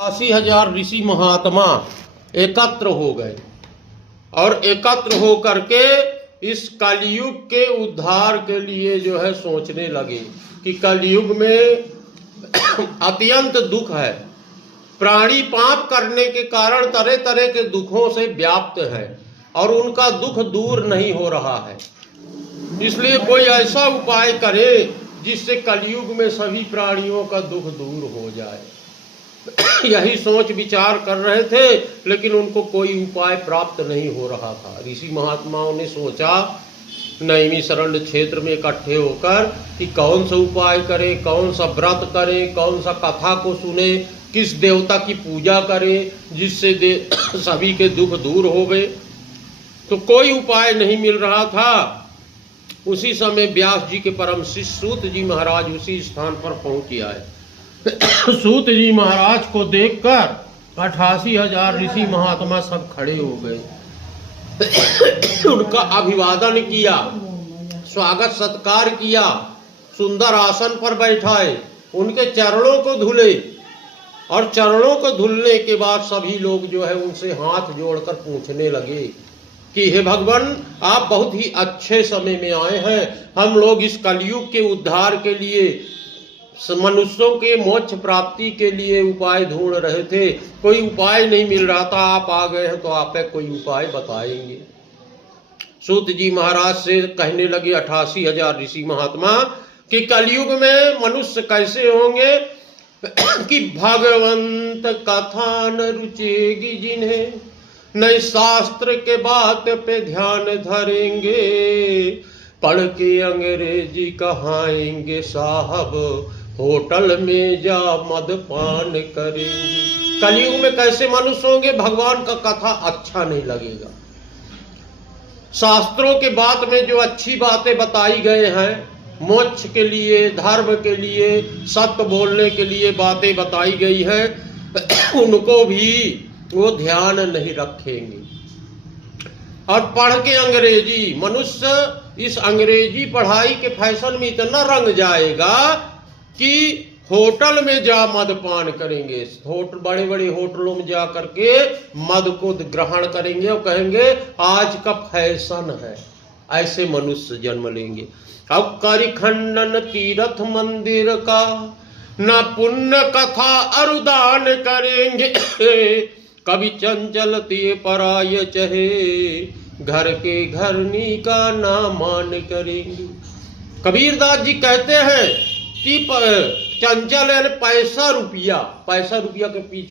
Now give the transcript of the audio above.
80,000 ऋषि महात्मा एकत्र हो गए और एकत्र हो करके इस कलयुग के उद्धार के लिए जो है सोचने लगे कि कलयुग में अत्यंत दुख है। प्राणी पाप करने के कारण तरह तरह के दुखों से व्याप्त है और उनका दुख दूर नहीं हो रहा है। इसलिए कोई ऐसा उपाय करे जिससे कलयुग में सभी प्राणियों का दुख दूर हो जाए। यही सोच विचार कर रहे थे, लेकिन उनको कोई उपाय प्राप्त नहीं हो रहा था। ऋषि महात्माओं ने सोचा नैमिषारण्य क्षेत्र में इकट्ठे होकर कि कौन सा उपाय करें, कौन सा व्रत करें, कौन सा कथा को सुने, किस देवता की पूजा करें जिससे सभी के दुख दूर हो गए। तो कोई उपाय नहीं मिल रहा था। उसी समय व्यास जी के परम शिष्य सूत जी महाराज उसी स्थान पर पहुंच आए। सूत जी महाराज को देखकर 88,000 ऋषि महात्मा सब खड़े हो गए। उनका अभिवादन किया, स्वागत सत्कार किया, सुंदर आसन पर बैठाए, उनके चरणों को धुले और चरणों को धुलने के बाद सभी लोग जो है उनसे हाथ जोड़कर पूछने लगे कि हे भगवान, आप बहुत ही अच्छे समय में आए हैं। हम लोग इस कलयुग के उद्धार के लिए, मनुष्यों के मोक्ष प्राप्ति के लिए उपाय ढूंढ रहे थे, कोई उपाय नहीं मिल रहा था। आप आ गए हैं तो आप कोई उपाय बताएंगे। सूत जी महाराज से कहने लगे 88,000 ऋषि महात्मा कि कलयुग में मनुष्य कैसे होंगे कि भगवंत कथा न रुचेगी जिन्हें, नए शास्त्र के बात पे ध्यान धरेंगे, पढ़ के अंग्रेजी कहाएंगे साहब, होटल में जा मदपान करेंगे। कलयुग में कैसे मनुष्य होंगे, भगवान का कथा अच्छा नहीं लगेगा। शास्त्रों के बात में जो अच्छी बातें बताई गए हैं, मोक्ष के लिए, धर्म के लिए, सत्य बोलने के लिए बातें बताई गई हैं, उनको भी वो ध्यान नहीं रखेंगे। और पढ़ के अंग्रेजी, मनुष्य इस अंग्रेजी पढ़ाई के फैशन में इतना रंग जाएगा कि होटल में जा मदपान करेंगे। बड़े बड़े होटलों में जा करके मद को ग्रहण करेंगे और कहेंगे आज का फैशन है। ऐसे मनुष्य जन्म लेंगे। अब करिखंडन तीर्थ मंदिर का न पुण्य कथा अरुदान करेंगे, कभी चंचल ते पराय चहे, घर के घरनी का ना मान करेंगे। कबीरदास जी कहते हैं कि चंचल पैसा रुपया के पीछे